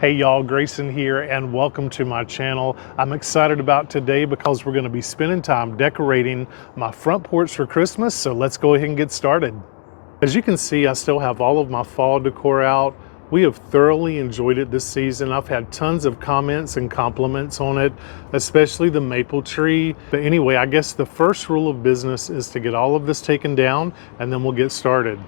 Hey y'all, Grayson here and welcome to my channel. I'm excited about today because we're going to be spending time decorating my front porch for Christmas, so let's go ahead and get started. As you can see, I still have all of my fall decor out. We have thoroughly enjoyed it this season. I've had tons of comments and compliments on it, especially the maple tree. But anyway, I guess the first rule of business is to get all of this taken down and then we'll get started.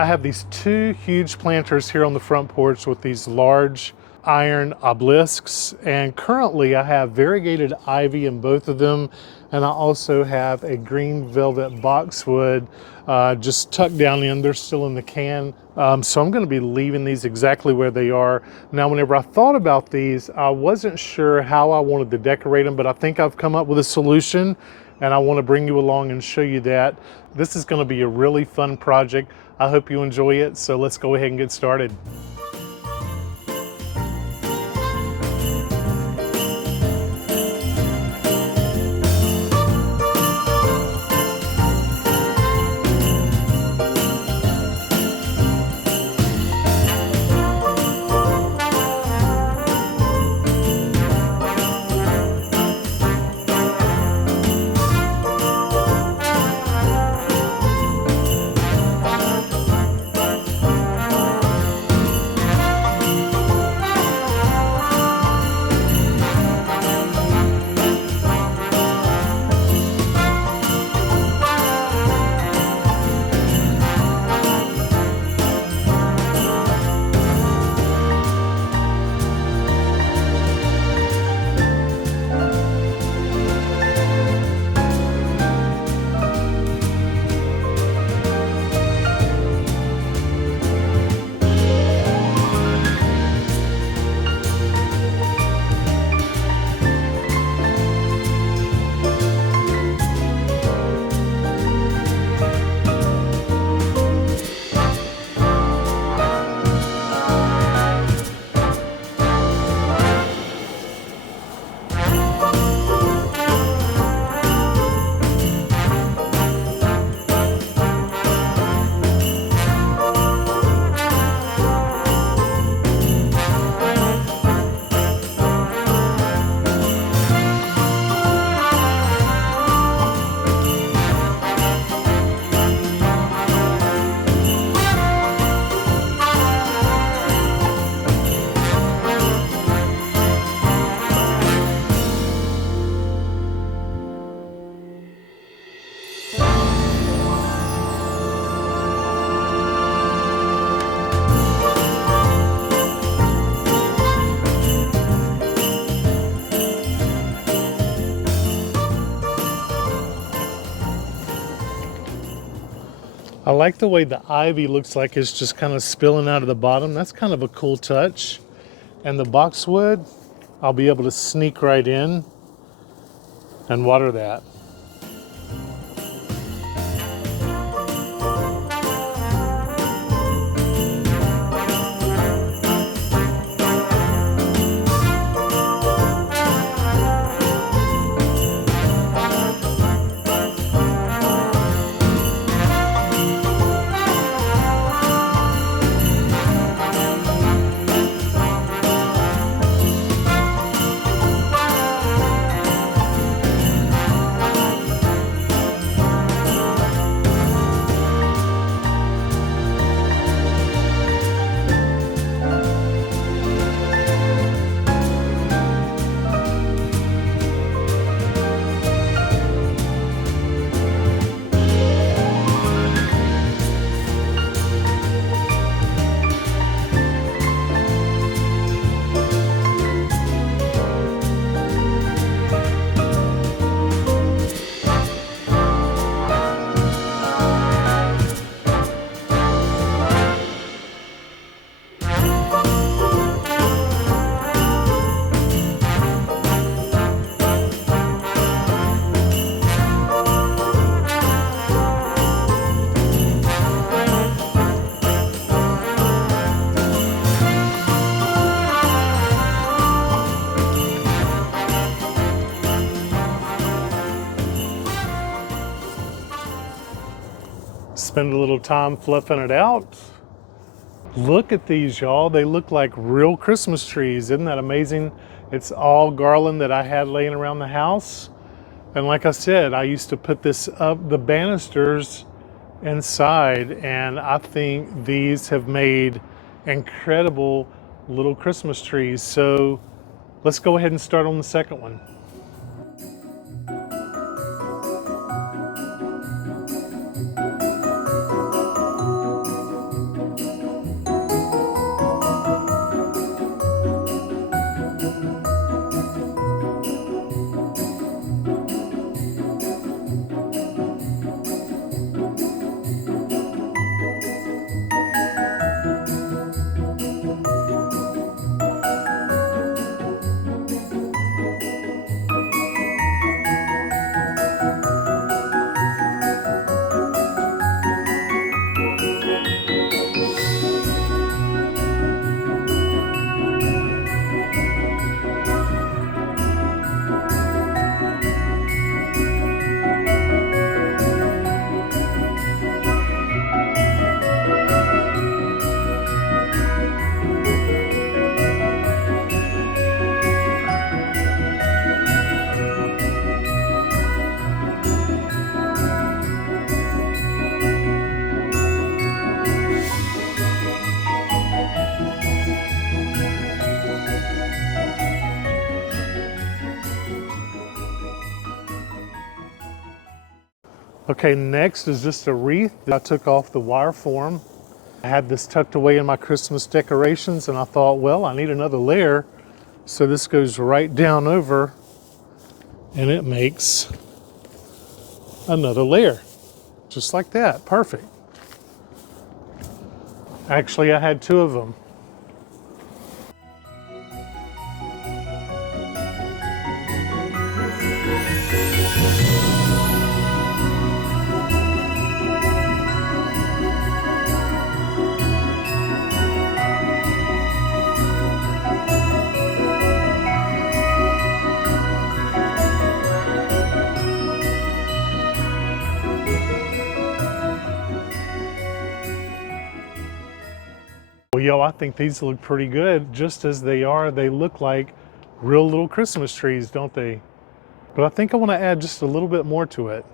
I have these two huge planters here on the front porch with these large iron obelisks, and currently I have variegated ivy in both of them, and I also have a green velvet boxwood just tucked down in. They're still in the can, so I'm going to be leaving these exactly where they are. Now, whenever I thought about these, I wasn't sure how I wanted to decorate them, but I think I've come up with a solution, and I want to bring you along and show you that. This is going to be a really fun project. I hope you enjoy it, so let's go ahead and get started. I like the way the ivy looks like it's just kind of spilling out of the bottom. That's kind of a cool touch. And the boxwood, I'll be able to sneak right in and water that. Spend a little time fluffing it out. Look at these, y'all. They look like real Christmas trees. Isn't that amazing? It's all garland that I had laying around the house. And like I said, I used to put this up, the banisters inside, and I think these have made incredible little Christmas trees. So let's go ahead and start on the second one. Okay, next is just a wreath that I took off the wire form. I had this tucked away in my Christmas decorations, and I thought, well, I need another layer. So this goes right down over, and it makes another layer, just like that. Perfect. Actually, I had two of them. Well, yo, I think these look pretty good. Just as they are, they look like real little Christmas trees, don't they? But I think I want to add just a little bit more to it.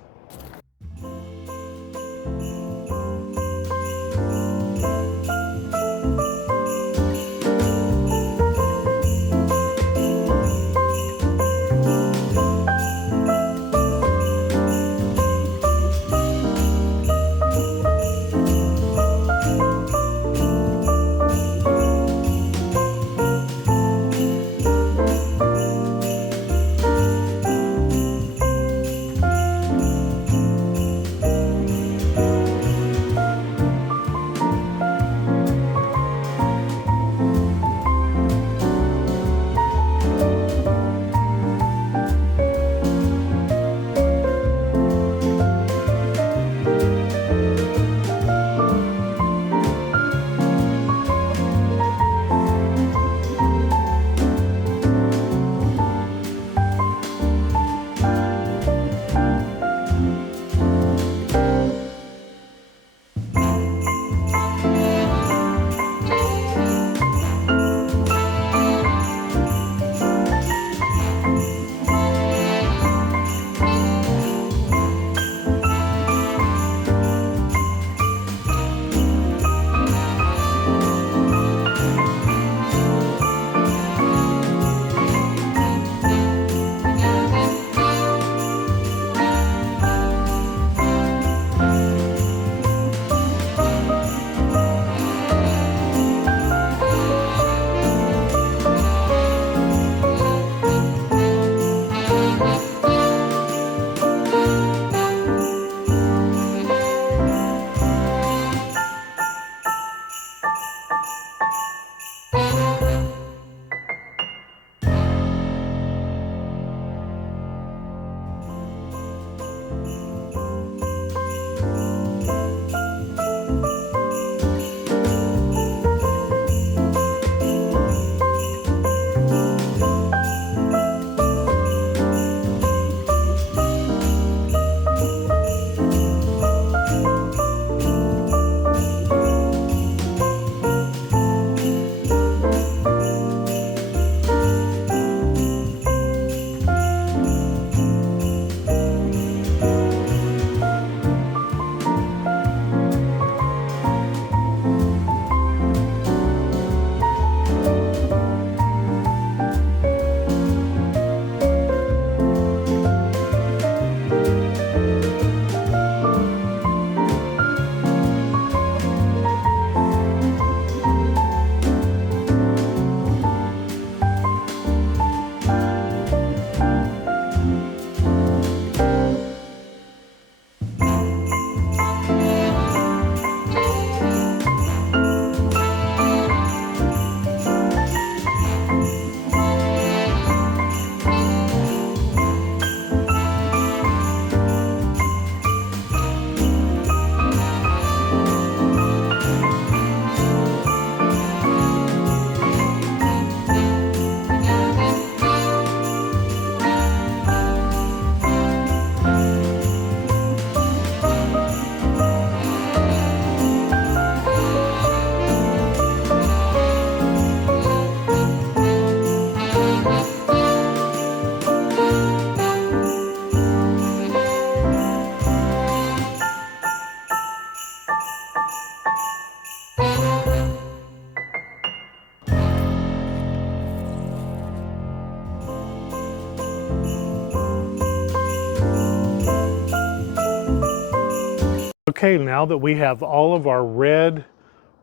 Okay, now that we have all of our red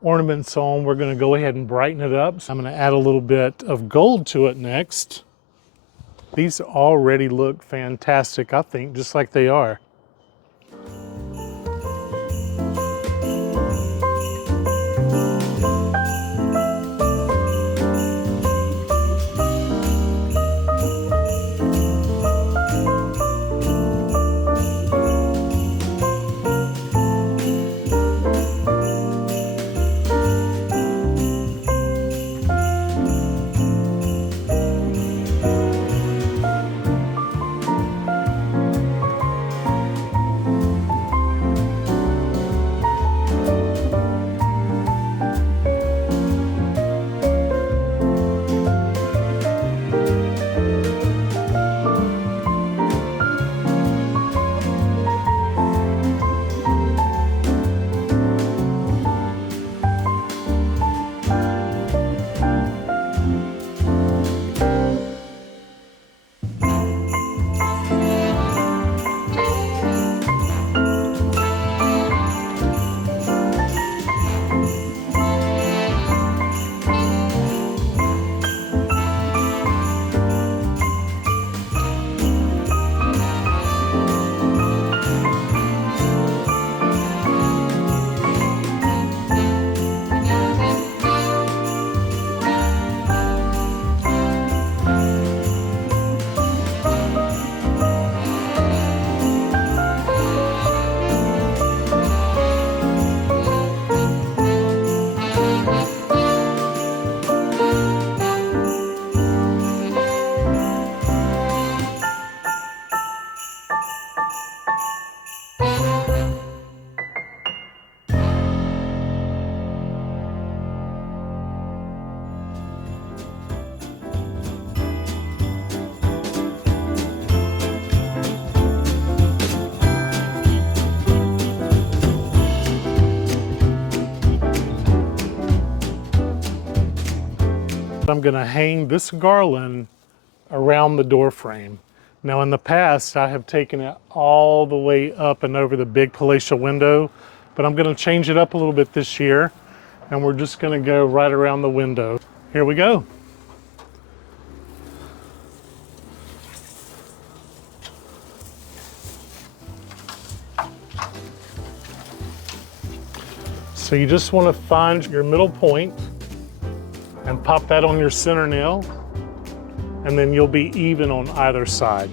ornaments on, we're going to go ahead and brighten it up. So I'm going to add a little bit of gold to it next. These already look fantastic, I think, just like they are. I'm going to hang this garland around the door frame. Now in the past I have taken it all the way up and over the big palatial window, but I'm going to change it up a little bit this year and we're just going to go right around the window. Here we go. So you just want to find your middle point and pop that on your center nail, and then you'll be even on either side.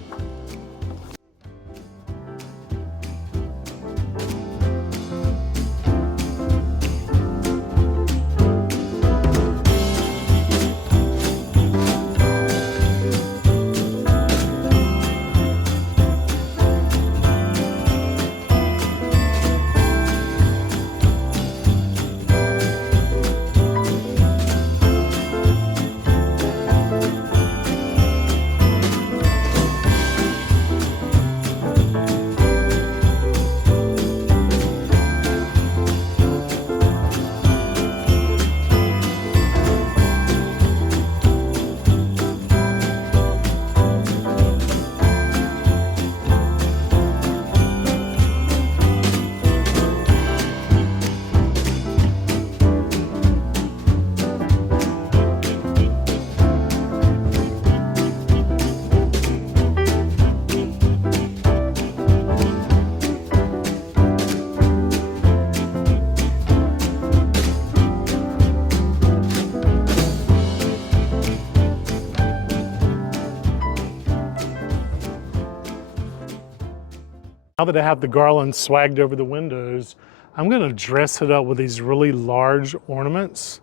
Now that I have the garland swagged over the windows, I'm going to dress it up with these really large ornaments.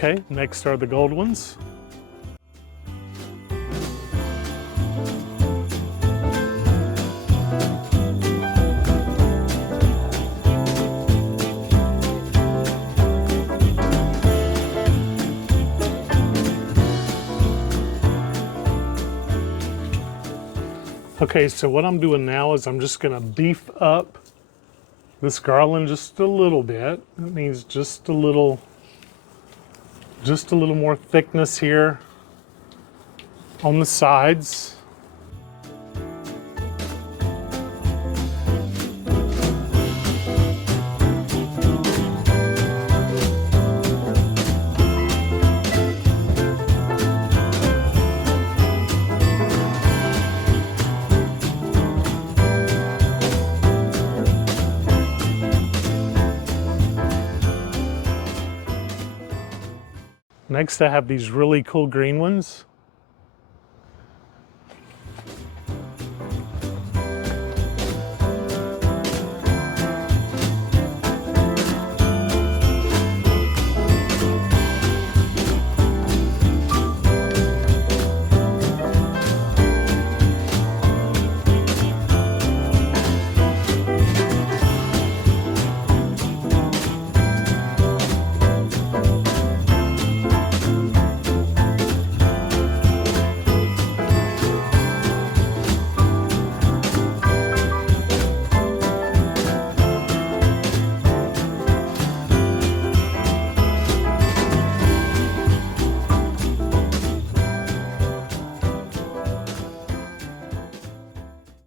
Okay, next are the gold ones. Okay, so what I'm doing now is I'm just gonna beef up this garland just a little bit. It needs just a little more thickness here on the sides. Next, I have these really cool green ones.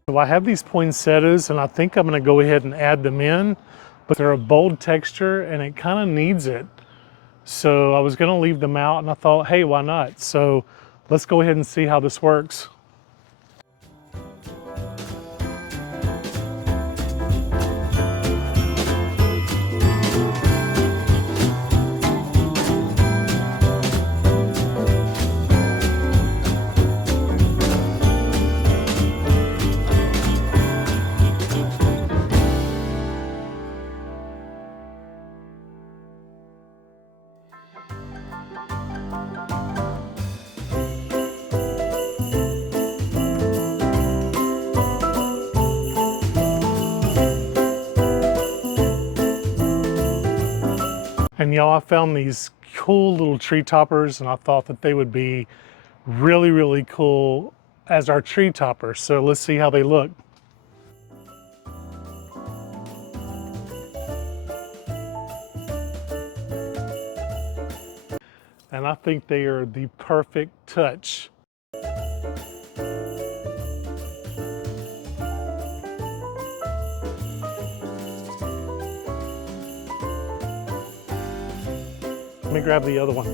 So I have these poinsettias and I think I'm going to go ahead and add them in, but they're a bold texture and it kind of needs it. So I was going to leave them out and I thought, hey, why not? So let's go ahead and see how this works. And y'all, I found these cool little tree toppers and I thought that they would be really, really cool as our tree toppers. So let's see how they look. And I think they are the perfect touch. Let me grab the other one.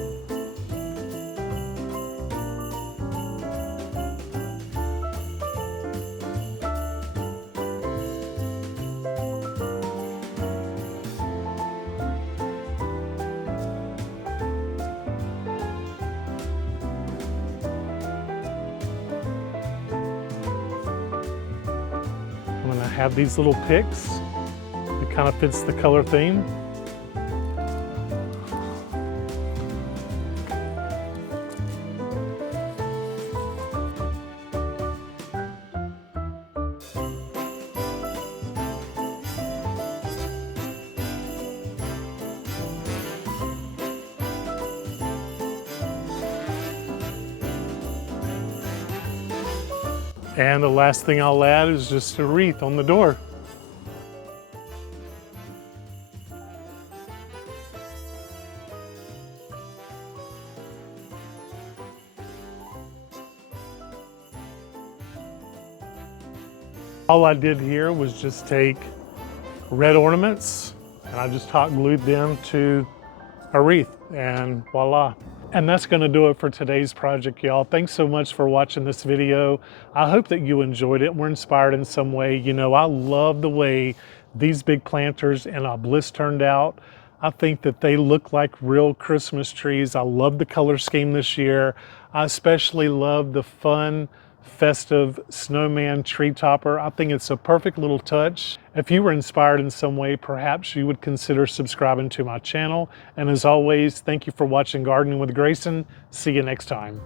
I'm gonna have these little picks. It kind of fits the color theme. And the last thing I'll add is just a wreath on the door. All I did here was just take red ornaments and I just hot glued them to a wreath and voila. And that's gonna do it for today's project, y'all. Thanks so much for watching this video. I hope that you enjoyed it, were inspired in some way. You know, I love the way these big planters and obelisk turned out. I think that they look like real Christmas trees. I love the color scheme this year. I especially love the fun Festive snowman tree topper. I think it's a perfect little touch. If you were inspired in some way, perhaps you would consider subscribing to my channel. And as always, thank you for watching Gardening with Grayson. See you next time.